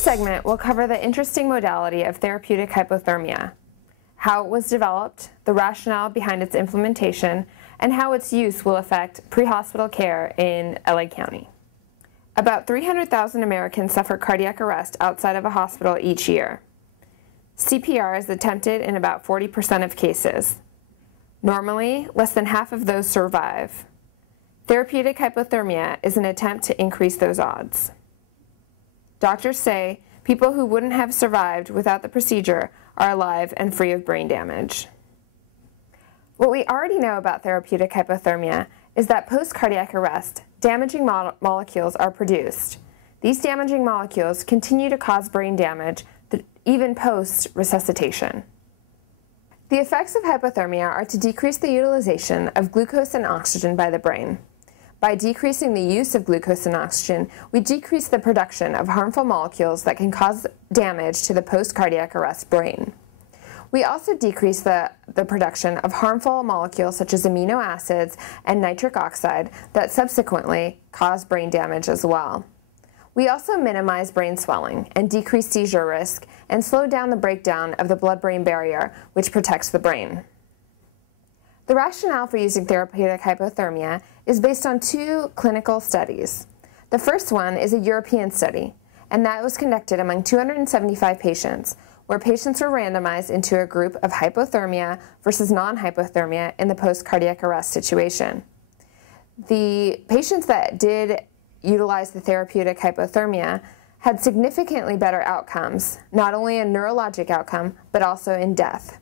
this segment, we'll cover the interesting modality of therapeutic hypothermia, how it was developed, the rationale behind its implementation, and how its use will affect pre-hospital care in LA County. About 300,000 Americans suffer cardiac arrest outside of a hospital each year. CPR is attempted in about 40% of cases. Normally, less than half of those survive. Therapeutic hypothermia is an attempt to increase those odds. Doctors say people who wouldn't have survived without the procedure are alive and free of brain damage. What we already know about therapeutic hypothermia is that post-cardiac arrest, damaging molecules are produced. These damaging molecules continue to cause brain damage even post-resuscitation. The effects of hypothermia are to decrease the utilization of glucose and oxygen by the brain. By decreasing the use of glucose and oxygen, we decrease the production of harmful molecules that can cause damage to the post-cardiac arrest brain. We also decrease the production of harmful molecules such as amino acids and nitric oxide that subsequently cause brain damage as well. We also minimize brain swelling and decrease seizure risk and slow down the breakdown of the blood-brain barrier, which protects the brain. The rationale for using therapeutic hypothermia is based on two clinical studies. The first one is a European study, and that was conducted among 275 patients, where patients were randomized into a group of hypothermia versus non-hypothermia in the post-cardiac arrest situation. The patients that did utilize the therapeutic hypothermia had significantly better outcomes, not only in neurologic outcome, but also in death.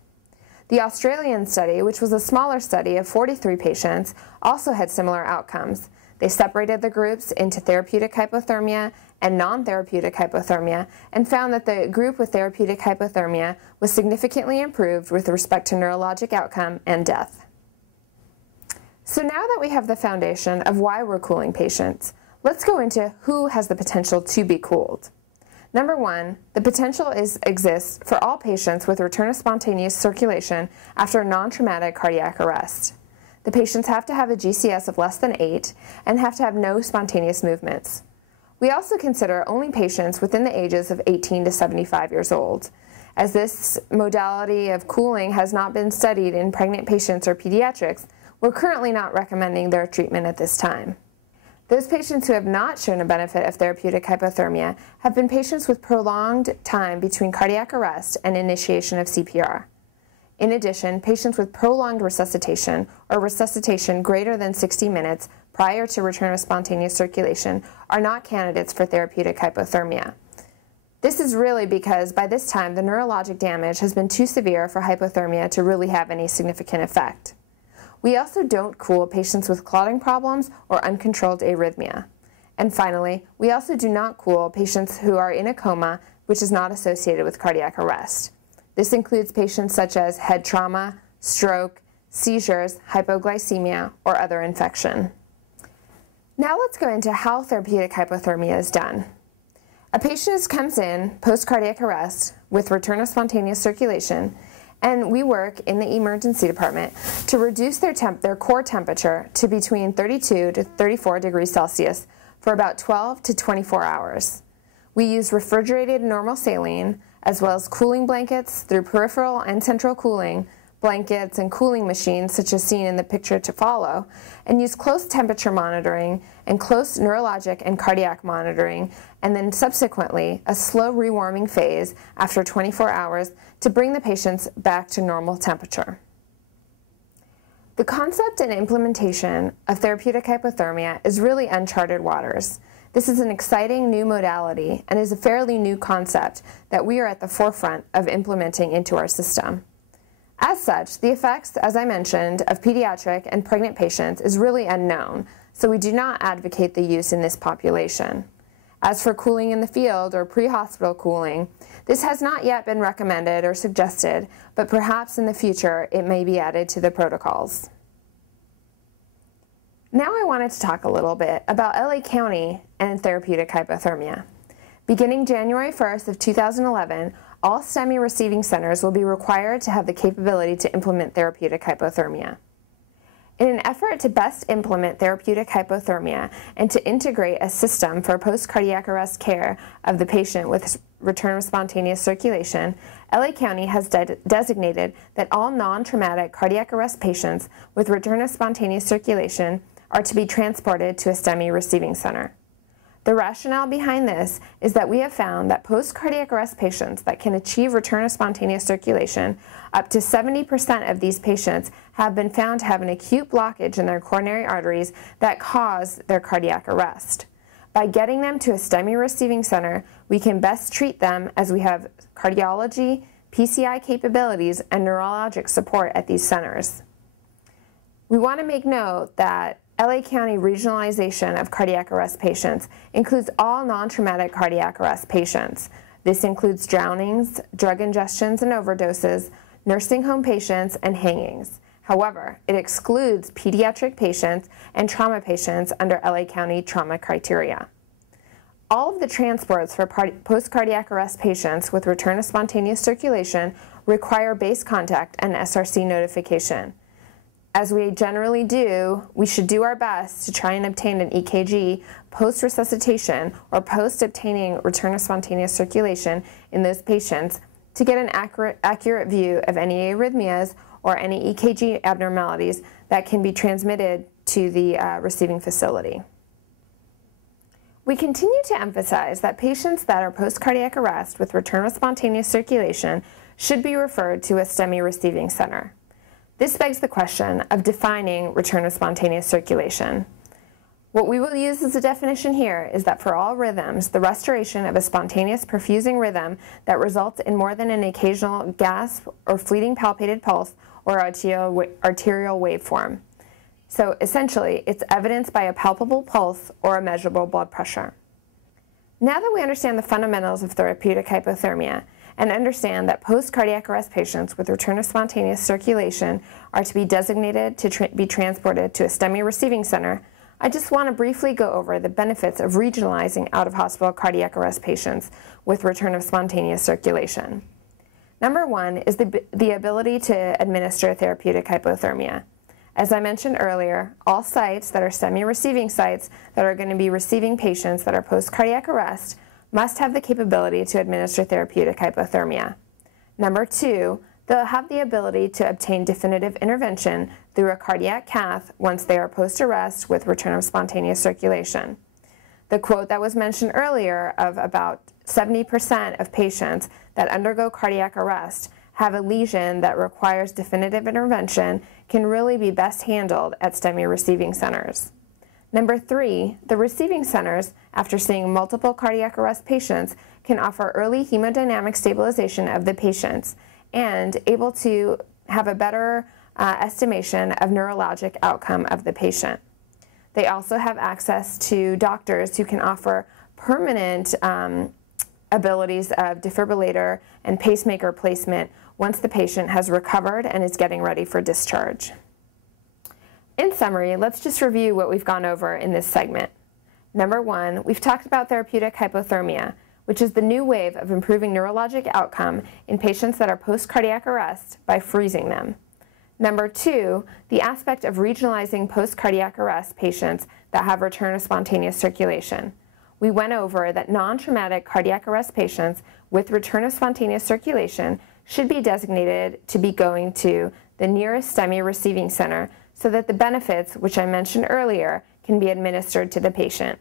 The Australian study, which was a smaller study of 43 patients, also had similar outcomes. They separated the groups into therapeutic hypothermia and non-therapeutic hypothermia and found that the group with therapeutic hypothermia was significantly improved with respect to neurologic outcome and death. So now that we have the foundation of why we're cooling patients, let's go into who has the potential to be cooled. Number one, the potential exists for all patients with return of spontaneous circulation after a non-traumatic cardiac arrest. The patients have to have a GCS of less than 8 and have to have no spontaneous movements. We also consider only patients within the ages of 18 to 75 years old. As this modality of cooling has not been studied in pregnant patients or pediatrics, we're currently not recommending their treatment at this time. Those patients who have not shown a benefit of therapeutic hypothermia have been patients with prolonged time between cardiac arrest and initiation of CPR. In addition, patients with prolonged resuscitation or resuscitation greater than 60 minutes prior to return of spontaneous circulation are not candidates for therapeutic hypothermia. This is really because by this time the neurologic damage has been too severe for hypothermia to really have any significant effect. We also don't cool patients with clotting problems or uncontrolled arrhythmia. And finally, we also do not cool patients who are in a coma which is not associated with cardiac arrest. This includes patients such as head trauma, stroke, seizures, hypoglycemia, or other infection. Now let's go into how therapeutic hypothermia is done. A patient comes in post-cardiac arrest with return of spontaneous circulation, and we work in the emergency department to reduce their core temperature to between 32 to 34 degrees Celsius for about 12 to 24 hours. We use refrigerated normal saline as well as cooling blankets through peripheral and central cooling, blankets and cooling machines such as seen in the picture to follow, and use close temperature monitoring and close neurologic and cardiac monitoring, and then subsequently a slow rewarming phase after 24 hours to bring the patients back to normal temperature. The concept and implementation of therapeutic hypothermia is really uncharted waters. This is an exciting new modality and is a fairly new concept that we are at the forefront of implementing into our system. As such, the effects, as I mentioned, of pediatric and pregnant patients is really unknown, so we do not advocate the use in this population. As for cooling in the field or pre-hospital cooling, this has not yet been recommended or suggested, but perhaps in the future it may be added to the protocols. Now I wanted to talk a little bit about LA County and therapeutic hypothermia. Beginning January 1st of 2011, all STEMI receiving centers will be required to have the capability to implement therapeutic hypothermia. In an effort to best implement therapeutic hypothermia and to integrate a system for post-cardiac arrest care of the patient with return of spontaneous circulation, LA County has designated that all non-traumatic cardiac arrest patients with return of spontaneous circulation are to be transported to a STEMI receiving center. The rationale behind this is that we have found that post-cardiac arrest patients that can achieve return of spontaneous circulation, up to 70% of these patients have been found to have an acute blockage in their coronary arteries that cause their cardiac arrest. By getting them to a STEMI receiving center, we can best treat them as we have cardiology, PCI capabilities, and neurologic support at these centers. We want to make note that LA County regionalization of cardiac arrest patients includes all non-traumatic cardiac arrest patients. This includes drownings, drug ingestions and overdoses, nursing home patients, and hangings. However, it excludes pediatric patients and trauma patients under LA County trauma criteria. All of the transports for post-cardiac arrest patients with return of spontaneous circulation require base contact and SRC notification. As we generally do, we should do our best to try and obtain an EKG post-resuscitation or post-obtaining return of spontaneous circulation in those patients to get an accurate view of any arrhythmias or any EKG abnormalities that can be transmitted to the receiving facility. We continue to emphasize that patients that are post-cardiac arrest with return of spontaneous circulation should be referred to a STEMI receiving center. This begs the question of defining return of spontaneous circulation. What we will use as a definition here is that for all rhythms, the restoration of a spontaneous perfusing rhythm that results in more than an occasional gasp or fleeting palpated pulse or arterial waveform. So essentially, it's evidenced by a palpable pulse or a measurable blood pressure. Now that we understand the fundamentals of therapeutic hypothermia, and understand that post-cardiac arrest patients with return of spontaneous circulation are to be designated to be transported to a STEMI receiving center, I just want to briefly go over the benefits of regionalizing out-of-hospital cardiac arrest patients with return of spontaneous circulation. Number one is the ability to administer therapeutic hypothermia. As I mentioned earlier, all sites that are STEMI receiving sites that are going to be receiving patients that are post-cardiac arrest must have the capability to administer therapeutic hypothermia. Number two, they'll have the ability to obtain definitive intervention through a cardiac cath once they are post-arrest with return of spontaneous circulation. The quote that was mentioned earlier of about 70% of patients that undergo cardiac arrest have a lesion that requires definitive intervention can really be best handled at STEMI receiving centers. Number three, the receiving centers, after seeing multiple cardiac arrest patients, can offer early hemodynamic stabilization of the patients and able to have a better estimation of neurologic outcome of the patient. They also have access to doctors who can offer permanent abilities of defibrillator and pacemaker placement once the patient has recovered and is getting ready for discharge. In summary, let's just review what we've gone over in this segment. Number one, we've talked about therapeutic hypothermia, which is the new wave of improving neurologic outcome in patients that are post-cardiac arrest by freezing them. Number two, the aspect of regionalizing post-cardiac arrest patients that have return of spontaneous circulation. We went over that non-traumatic cardiac arrest patients with return of spontaneous circulation should be designated to be going to the nearest STEMI receiving center so that the benefits, which I mentioned earlier, can be administered to the patient.